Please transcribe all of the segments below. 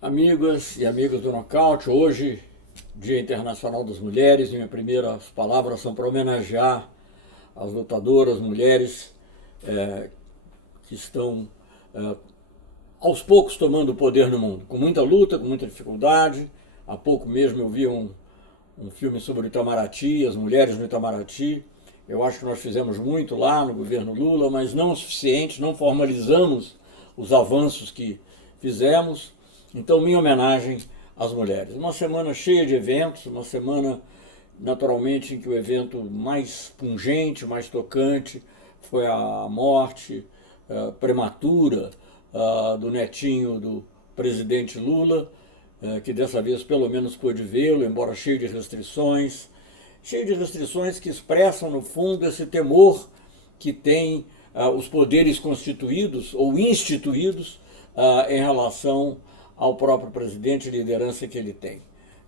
Amigas e amigos do Nocaute, hoje, Dia Internacional das Mulheres, minhas primeiras palavras são para homenagear as lutadoras mulheres que estão aos poucos tomando o poder no mundo, com muita luta, com muita dificuldade. Há pouco mesmo eu vi um filme sobre o Itamaraty, as mulheres no Itamaraty. Eu acho que nós fizemos muito lá no governo Lula, mas não o suficiente, não formalizamos os avanços que fizemos. Então, minha homenagem às mulheres. Uma semana cheia de eventos, uma semana, naturalmente, em que o evento mais pungente, mais tocante, foi a morte prematura do netinho do presidente Lula, que dessa vez pelo menos pôde vê-lo, embora cheio de restrições que expressam, no fundo, esse temor que tem os poderes constituídos ou instituídos em relação ao próprio presidente e liderança que ele tem.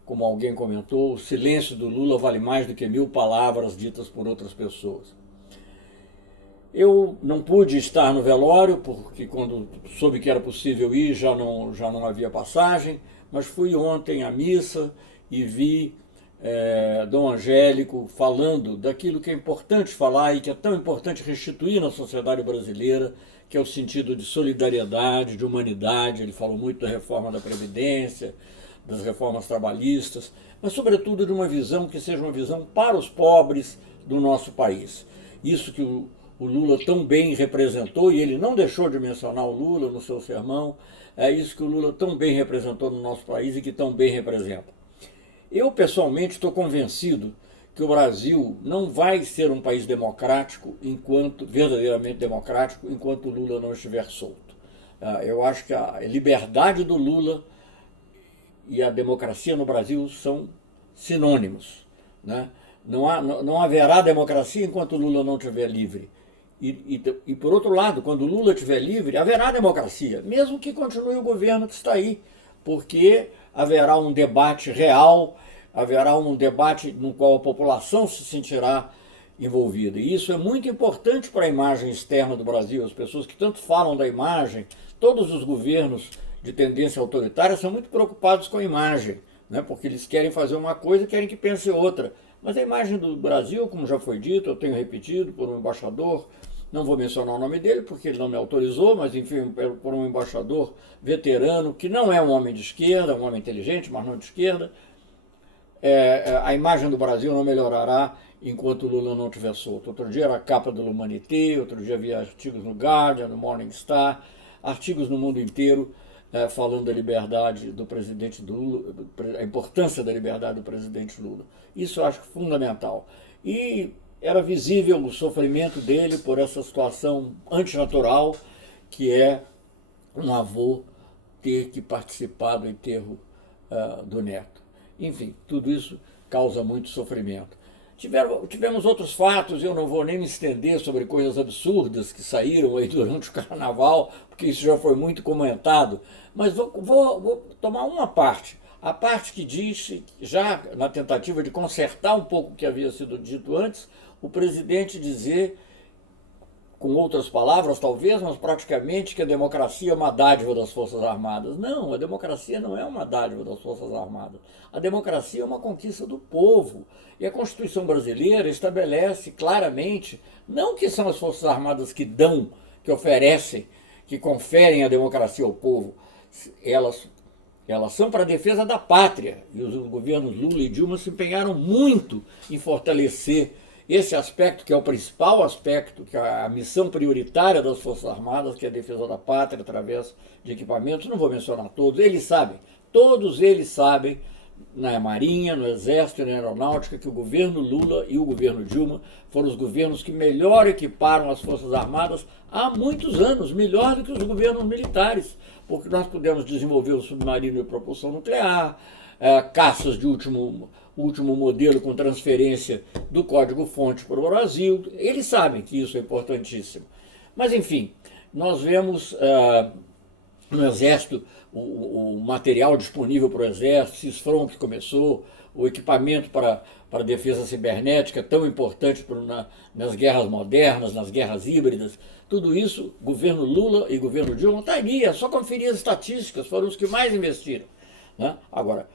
Como alguém comentou, o silêncio do Lula vale mais do que 1000 palavras ditas por outras pessoas. Eu não pude estar no velório, porque quando soube que era possível ir, já não havia passagem, mas fui ontem à missa e vi Dom Angélico falando daquilo que é importante falar e que é tão importante restituir na sociedade brasileira, que é o sentido de solidariedade, de humanidade. Ele falou muito da reforma da Previdência, das reformas trabalhistas, mas sobretudo de uma visão que seja uma visão para os pobres do nosso país. Isso que o Lula tão bem representou, e ele não deixou de mencionar o Lula no seu sermão, é isso que o Lula tão bem representou no nosso país e que tão bem representa. Eu, pessoalmente, estou convencido que o Brasil não vai ser um país democrático, verdadeiramente democrático, enquanto o Lula não estiver solto. Eu acho que a liberdade do Lula e a democracia no Brasil são sinônimos, né? Não haverá democracia enquanto o Lula não estiver livre. E por outro lado, quando o Lula estiver livre, haverá democracia, mesmo que continue o governo que está aí, porque haverá um debate real, haverá um debate no qual a população se sentirá envolvida. E isso é muito importante para a imagem externa do Brasil. As pessoas que tanto falam da imagem, todos os governos de tendência autoritária são muito preocupados com a imagem, né? Porque eles querem fazer uma coisa e querem que pense outra. Mas a imagem do Brasil, como já foi dito, eu tenho repetido por um embaixador, não vou mencionar o nome dele porque ele não me autorizou, mas enfim, por um embaixador veterano, que não é um homem de esquerda, um homem inteligente, mas não de esquerda, a imagem do Brasil não melhorará enquanto o Lula não estiver solto. Outro dia era a capa do L'Humanité, outro dia havia artigos no Guardian, no Morning Star, artigos no mundo inteiro falando da liberdade do presidente Lula, a importância da liberdade do presidente Lula. Isso eu acho fundamental. E era visível o sofrimento dele por essa situação antinatural, que é um avô ter que participar do enterro do neto. Enfim, tudo isso causa muito sofrimento. Tivemos outros fatos, eu não vou nem me estender sobre coisas absurdas que saíram aí durante o carnaval, porque isso já foi muito comentado, mas vou tomar uma parte. A parte que diz, já na tentativa de consertar um pouco o que havia sido dito antes, o presidente dizer, com outras palavras talvez, mas praticamente, que a democracia é uma dádiva das Forças Armadas. Não, a democracia não é uma dádiva das Forças Armadas. A democracia é uma conquista do povo. E a Constituição brasileira estabelece claramente, não que são as Forças Armadas que dão, que oferecem, que conferem a democracia ao povo. Elas são para a defesa da pátria. E os governos Lula e Dilma se empenharam muito em fortalecer esse aspecto, que é o principal aspecto, que é a missão prioritária das Forças Armadas, que é a defesa da pátria através de equipamentos. Não vou mencionar todos, todos eles sabem, na Marinha, no Exército e na Aeronáutica, que o governo Lula e o governo Dilma foram os governos que melhor equiparam as Forças Armadas há muitos anos, melhor do que os governos militares, porque nós pudemos desenvolver o submarino de propulsão nuclear, caças de último modelo com transferência do código-fonte para o Brasil. Eles sabem que isso é importantíssimo. Mas, enfim, nós vemos no Exército o material disponível para o Exército, CISFRON que começou, o equipamento para defesa cibernética, tão importante nas guerras modernas, nas guerras híbridas. Tudo isso, governo Lula e governo Dilma, está ali, é só conferir as estatísticas, foram os que mais investiram. Né? Agora,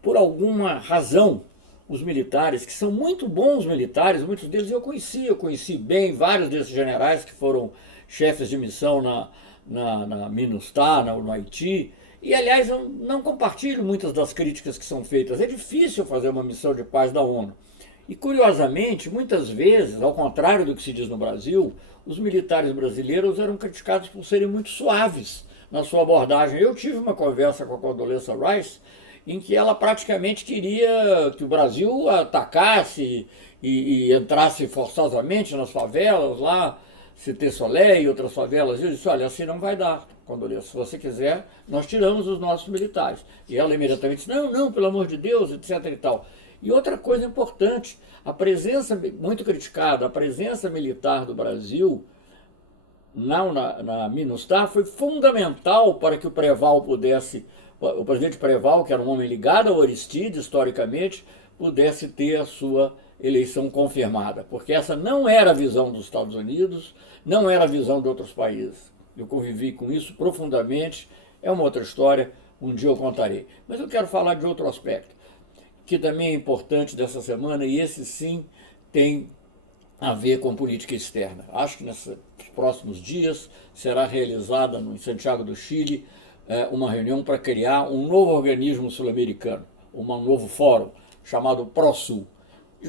por alguma razão, os militares, que são muito bons militares, muitos deles eu conheci bem vários desses generais que foram chefes de missão na MINUSTAH, no Haiti, e aliás eu não compartilho muitas das críticas que são feitas. É difícil fazer uma missão de paz da ONU. E curiosamente, muitas vezes, ao contrário do que se diz no Brasil, os militares brasileiros eram criticados por serem muito suaves na sua abordagem. Eu tive uma conversa com a Condoleezza Rice, em que ela praticamente queria que o Brasil atacasse e entrasse forçosamente nas favelas, lá, Cité Soleil e outras favelas. Eu disse, olha, assim não vai dar, Condoleezza, se você quiser, nós tiramos os nossos militares. E ela imediatamente disse, não, pelo amor de Deus, etc e tal. E outra coisa importante, a presença, muito criticada, a presença militar do Brasil na MINUSTAH foi fundamental para que o Preval pudesse, o presidente Preval, que era um homem ligado ao Aristide, historicamente, pudesse ter a sua eleição confirmada. Porque essa não era a visão dos Estados Unidos, não era a visão de outros países. Eu convivi com isso profundamente, é uma outra história, um dia eu contarei. Mas eu quero falar de outro aspecto, que também é importante dessa semana, e esse sim tem a ver com política externa. Acho que nos próximos dias será realizada em Santiago do Chile uma reunião para criar um novo organismo sul-americano, um novo fórum chamado ProSul.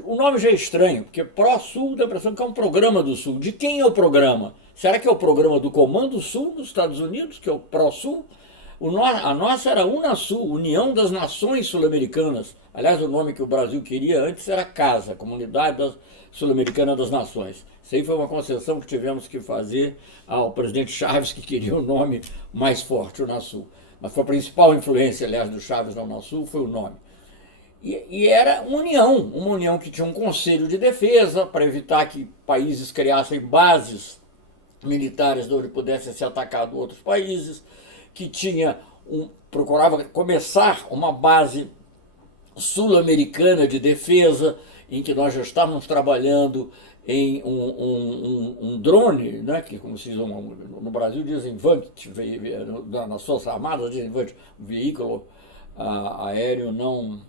O nome já é estranho, porque ProSul dá a impressão que é um programa do Sul. De quem é o programa? Será que é o programa do Comando Sul dos Estados Unidos, que é o ProSul? A nossa era UNASUL, União das Nações Sul-Americanas. Aliás, o nome que o Brasil queria antes era CASA, Comunidade Sul-Americana das Nações. Isso aí foi uma concessão que tivemos que fazer ao presidente Chaves, que queria o nome mais forte, UNASUL. Mas foi a principal influência, aliás, do Chaves na UNASUL, foi o nome. E era uma união que tinha um conselho de defesa para evitar que países criassem bases militares onde pudessem ser atacados outros países, que procurava começar uma base sul-americana de defesa, em que nós já estávamos trabalhando em um drone, né, que como se diz no Brasil dizem VAMP, nas Forças Armadas dizem VAMP, veículo aéreo não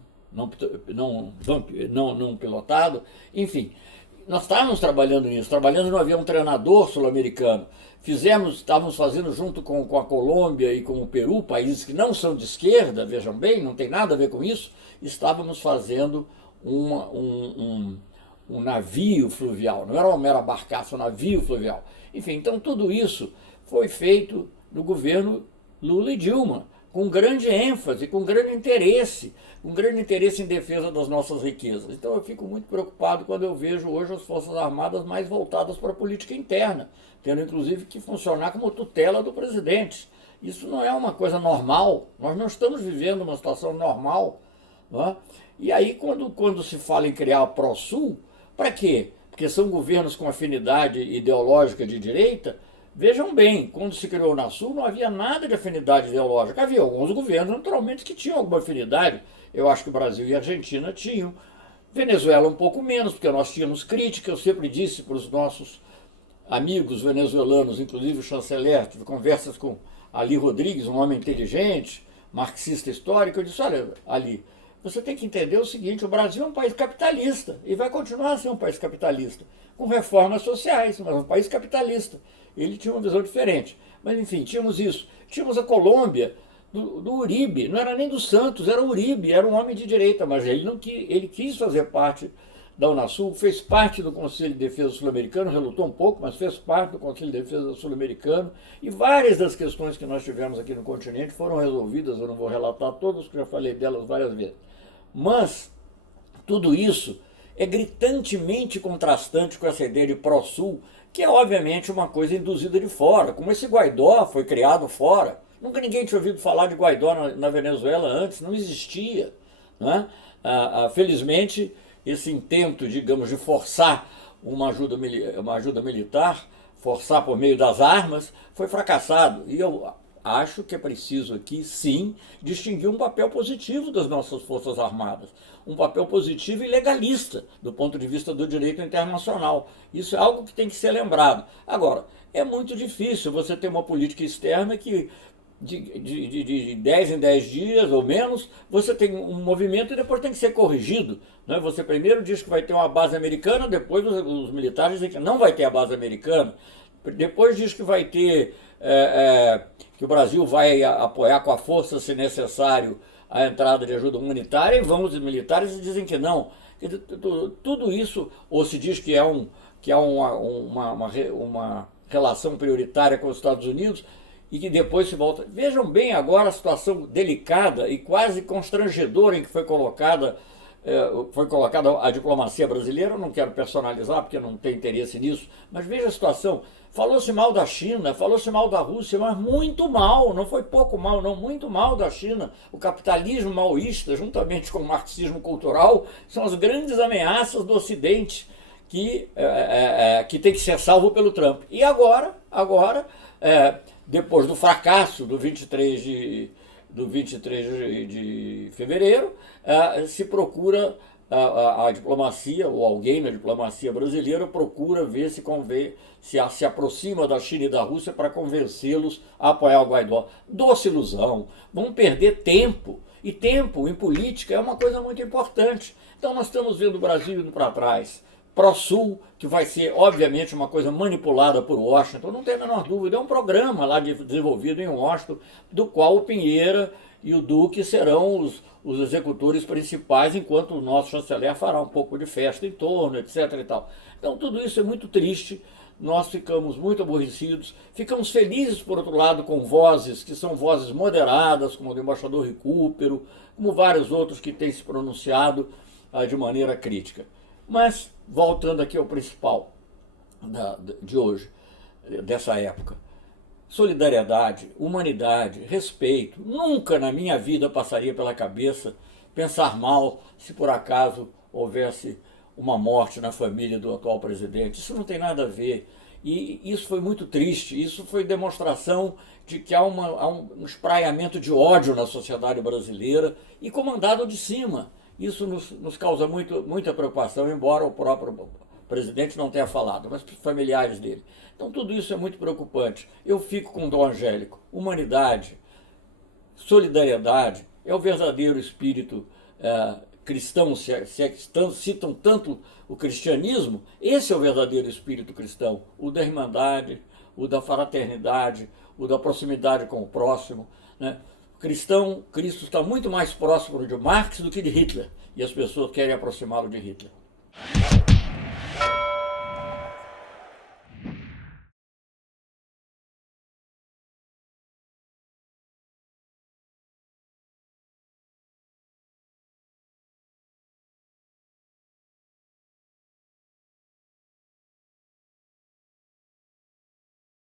pilotado, enfim. Nós estávamos trabalhando nisso, trabalhando no avião treinador sul-americano. Estávamos fazendo junto com a Colômbia e com o Peru, países que não são de esquerda, vejam bem, não tem nada a ver com isso, estávamos fazendo um navio fluvial, não era uma mera barcaça, um navio fluvial. Enfim, então tudo isso foi feito no governo Lula e Dilma, com grande ênfase, com grande interesse em defesa das nossas riquezas. Então eu fico muito preocupado quando eu vejo hoje as Forças Armadas mais voltadas para a política interna, tendo inclusive que funcionar como tutela do presidente. Isso não é uma coisa normal, nós não estamos vivendo uma situação normal. Não é? E aí quando se fala em criar a ProSul, para quê? Porque são governos com afinidade ideológica de direita. Vejam bem, quando se criou o UNASUL não havia nada de afinidade ideológica. Havia alguns governos, naturalmente, que tinham alguma afinidade. Eu acho que o Brasil e a Argentina tinham. Venezuela um pouco menos, porque nós tínhamos crítica. Eu sempre disse para os nossos amigos venezuelanos, inclusive o chanceler, tive conversas com Ali Rodrigues, um homem inteligente, marxista histórico. Eu disse, olha, Ali, você tem que entender o seguinte, o Brasil é um país capitalista e vai continuar a ser um país capitalista, com reformas sociais, mas um país capitalista. Ele tinha uma visão diferente. Mas, enfim, tínhamos isso. Tínhamos a Colômbia, do Uribe, não era nem do Santos, era o Uribe, era um homem de direita, mas ele quis fazer parte da UNASUL, fez parte do Conselho de Defesa Sul-Americano, relutou um pouco, mas fez parte do Conselho de Defesa Sul-Americano, e várias das questões que nós tivemos aqui no continente foram resolvidas, eu não vou relatar todas, porque já falei delas várias vezes. Mas tudo isso é gritantemente contrastante com essa ideia de ProSul, que é obviamente uma coisa induzida de fora, como esse Guaidó foi criado fora. Nunca ninguém tinha ouvido falar de Guaidó na Venezuela antes, não existia. Né? Felizmente, esse intento, digamos, de forçar uma ajuda militar, forçar por meio das armas, foi fracassado. E eu acho que é preciso aqui, sim, distinguir um papel positivo das nossas Forças Armadas, um papel positivo e legalista do ponto de vista do direito internacional. Isso é algo que tem que ser lembrado. Agora, é muito difícil você ter uma política externa que de 10 em 10 dias ou menos, você tem um movimento e depois tem que ser corrigido. Né? Você primeiro diz que vai ter uma base americana, depois os militares dizem que não vai ter a base americana, depois diz que vai ter, que o Brasil vai apoiar com a força, se necessário, a entrada de ajuda humanitária, e vão os militares e dizem que não. Tudo isso, ou se diz que é uma relação prioritária com os Estados Unidos, e que depois se volta. Vejam bem agora a situação delicada e quase constrangedora em que foi colocada a diplomacia brasileira. Eu não quero personalizar porque não tenho interesse nisso, mas veja a situação. Falou-se mal da China, falou-se mal da Rússia, mas muito mal, não foi pouco mal, não, muito mal da China. O capitalismo maoísta, juntamente com o marxismo cultural, são as grandes ameaças do Ocidente que tem que ser salvo pelo Trump. E agora depois do fracasso do 23 de fevereiro, se procura a diplomacia, ou alguém na diplomacia brasileira procura ver se aproxima da China e da Rússia para convencê-los a apoiar o Guaidó. Doce ilusão, vão perder tempo, e tempo em política é uma coisa muito importante. Então nós estamos vendo o Brasil indo para trás. Pró-Sul, que vai ser, obviamente, uma coisa manipulada por Washington, não tem a menor dúvida. É um programa lá desenvolvido em Washington, do qual o Pinheira e o Duque serão os executores principais, enquanto o nosso chanceler fará um pouco de festa em torno, etc. e tal. Então, tudo isso é muito triste, nós ficamos muito aborrecidos, ficamos felizes, por outro lado, com vozes que são vozes moderadas, como o do embaixador Recupero, como vários outros que têm se pronunciado de maneira crítica. Mas, voltando aqui ao principal de hoje, dessa época, solidariedade, humanidade, respeito. Nunca na minha vida passaria pela cabeça pensar mal se por acaso houvesse uma morte na família do atual presidente. Isso não tem nada a ver. E isso foi muito triste, isso foi demonstração de que há um espraiamento de ódio na sociedade brasileira e comandado de cima. Isso nos causa muita preocupação, embora o próprio presidente não tenha falado, mas familiares dele. Então tudo isso é muito preocupante. Eu fico com o Dom Angélico. Humanidade, solidariedade é o verdadeiro espírito cristão, se é que citam tanto o cristianismo, esse é o verdadeiro espírito cristão, o da irmandade, o da fraternidade, o da proximidade com o próximo, né? Cristo está muito mais próximo de Marx do que de Hitler, e as pessoas querem aproximá-lo de Hitler.